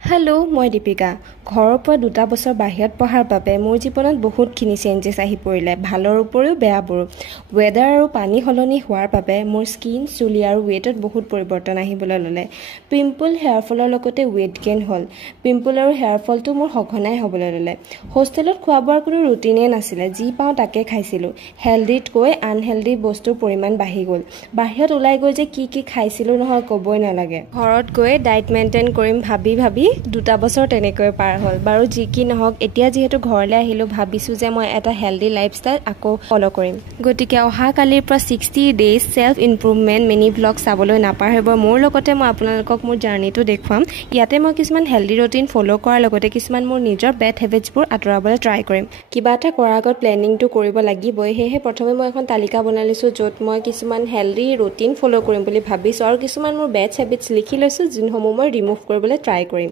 Hello', মই দীপিকা। ঘৰৰ পৰা 2টা বছৰ বাহিৰত পঢ়াৰ বাবে মোৰ জীৱনত বহুতখিনি চেঞ্জেছ আহি পৰিলে, ভালৰ উপৰিও বেয়াবোৰো। ৱেডাৰ আৰু পানী সলনি হোৱাৰ বাবে মোৰ স্কিন, চুলি আৰু ৱেটত বহুত পৰিৱৰ্তন আহিবলৈ ল'লে। পিম্পল, হেয়াৰ ফলৰ লগতে ৱেট গেইন হ'ল। পিম্পল আৰু হেয়াৰ ফলটো মোৰ সঘনাই হ'বলৈ ল'লে। হোষ্টেলত খোৱা বোৱাৰ কোনো ৰুটিনেই নাছিলে, যি পাওঁ তাকে খাইছিলোঁ। হেল্ডিতকৈ আনহেল্ডি বস্তুৰ পৰিমাণ বাঢ়ি গ'ল। বাহিৰত ওলাই গৈ যে কি খাইছিলোঁ নহয় ক'বই নালাগে। ঘৰত গৈ ডায়েট মেইনটেইন কৰিম ভাবি 2টা বছৰ তেনেকৈ পাৰ হ'ল। বাৰু যি কি নহওক, এতিয়া যিহেতু ঘৰলৈ আহিলোঁ, ভাবিছোঁ যে মই এটা হেল্ডি লাইফষ্টাইল আকৌ ফ'ল' কৰিম। গতিকে অহাকালিৰ পৰা 60 days self improvement mini blog চাবলৈ নাপাহৰিব। মোৰ লগতে মই আপোনালোকক মোৰ জাৰ্নিটো দেখুৱাম। ইয়াতে মই কিছুমান হেল্ডি ৰুটিন ফ'ল' কৰাৰ লগতে কিছুমান মোৰ নিজৰ বেড হেবিটছবোৰ আঁতৰাবলৈ ট্ৰাই কৰিম। কিবা এটা কৰাৰ আগত প্লেনিংটো কৰিব লাগিবই, সেয়েহে প্ৰথমে মই এখন তালিকা বনাই লৈছোঁ, য'ত মই কিছুমান হেল্ডি ৰুটিন ফ'ল' কৰিম বুলি ভাবিছোঁ আৰু কিছুমান মোৰ বেড হেবিটছ লিখি লৈছোঁ, যোনসমূহ মই ৰিমুভ কৰিবলৈ ট্ৰাই কৰিম।